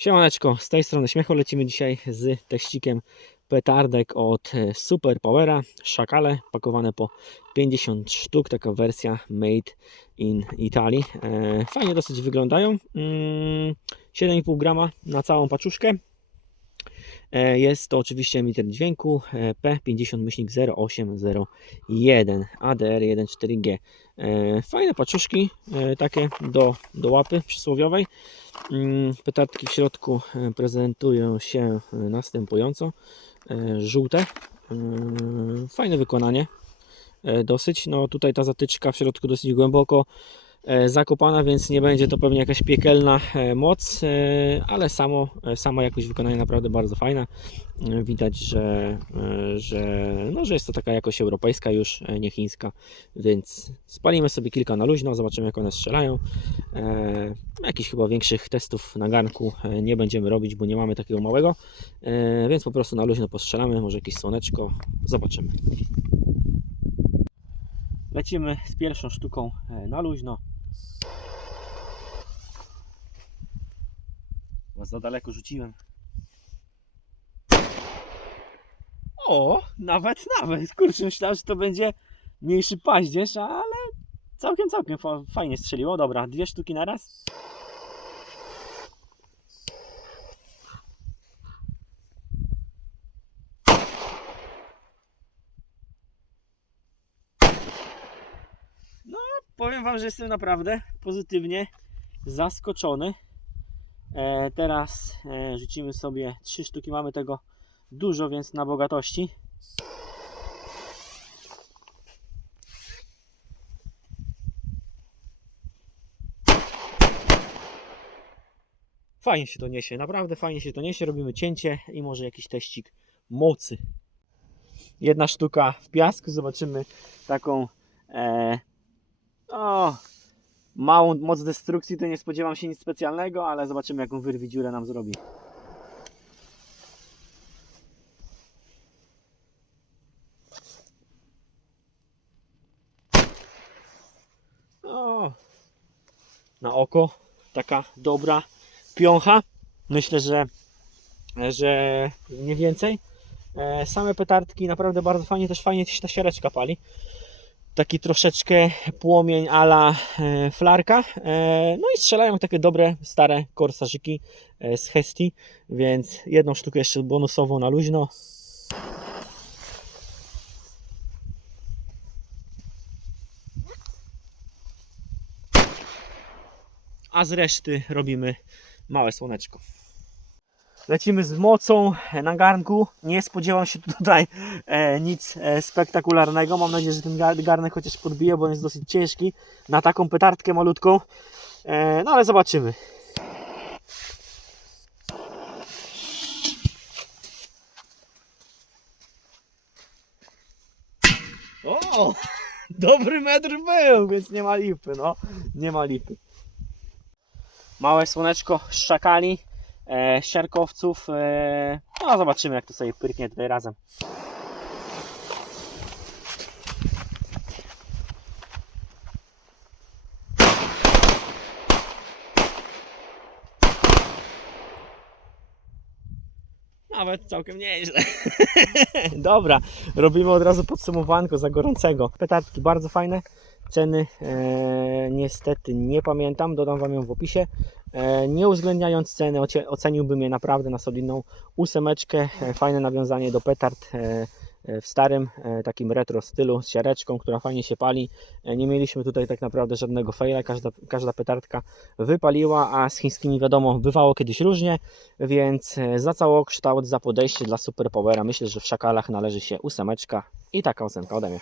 Siemaneczko, z tej strony Śmiechu lecimy dzisiaj z teścikiem petardek od e, Super Powera, szakale pakowane po 50 sztuk, taka wersja made in Italy. E, Fajnie dosyć wyglądają, Mm, 7,5 grama na całą paczuszkę. E, Jest to oczywiście emiter dźwięku e, P50-0801 ADR14G. E, Fajne paczuszki, takie do, do łapy przysłowiowej. Mm, Petardki w środku prezentują się następująco. Żółte. Fajne wykonanie. Dosyć. No tutaj ta zatyczka w środku dosyć głęboko zakopana, więc nie będzie to pewnie jakaś piekielna e, moc, e, ale samo, e, sama jakość wykonania naprawdę bardzo fajna. E, Widać, że, e, że, no, że jest to taka jakość europejska już, e, nie chińska, więc spalimy sobie kilka na luźno, zobaczymy jak one strzelają. E, Jakichś chyba większych testów na garnku e, nie będziemy robić, bo nie mamy takiego małego, e, więc po prostu na luźno postrzelamy, może jakieś słoneczko, zobaczymy. Lecimy z pierwszą sztuką e, na luźno. Za daleko rzuciłem. O, nawet, nawet. Kurczę, myślałem, że to będzie mniejszy paździerz, ale całkiem, całkiem fa- fajnie strzeliło. Dobra, dwie sztuki na raz. No, powiem Wam, że jestem naprawdę pozytywnie zaskoczony. E, teraz e, rzucimy sobie trzy sztuki. Mamy tego dużo, więc na bogatości. Fajnie się to niesie, naprawdę fajnie się to niesie. Robimy cięcie i może jakiś teścik mocy. Jedna sztuka w piasku, zobaczymy taką e, o, małą moc destrukcji. To nie spodziewam się nic specjalnego, ale zobaczymy jaką wyrwi dziurę nam zrobi. O, na oko taka dobra piącha. Myślę, że, że nie więcej. E, Same petardki naprawdę bardzo fajnie, też fajnie się ta siereczka pali. Taki troszeczkę płomień ala e, flarka. E, No i strzelają takie dobre, stare korsarzyki e, z Hesti, więc jedną sztukę jeszcze bonusową na luźno. A z reszty robimy małe słoneczko. Lecimy z mocą na garnku. Nie spodziewam się tutaj e, nic e, spektakularnego. Mam nadzieję, że ten gar- garnek chociaż podbije, bo on jest dosyć ciężki na taką petardkę malutką. E, no ale zobaczymy. O! Dobry metr był, więc nie ma lipy, no. Nie ma lipy. Małe słoneczko szczakali e, siarkowców. E, no zobaczymy jak to sobie pyrknie tutaj razem. Nawet całkiem nieźle. Dobra, robimy od razu podsumowanko za gorącego. Petardki bardzo fajne. Ceny e, niestety nie pamiętam, dodam Wam ją w opisie. E, nie uwzględniając ceny, ocie- oceniłbym je naprawdę na solidną ósemeczkę. E, fajne nawiązanie do petard e, e, w starym e, takim retro stylu z siareczką, która fajnie się pali. E, nie mieliśmy tutaj tak naprawdę żadnego faila, każda, każda petardka wypaliła, a z chińskimi wiadomo bywało kiedyś różnie, więc za całokształt, za podejście dla Super Powera myślę, że w szakalach należy się ósemeczka i taka ocenka ode mnie.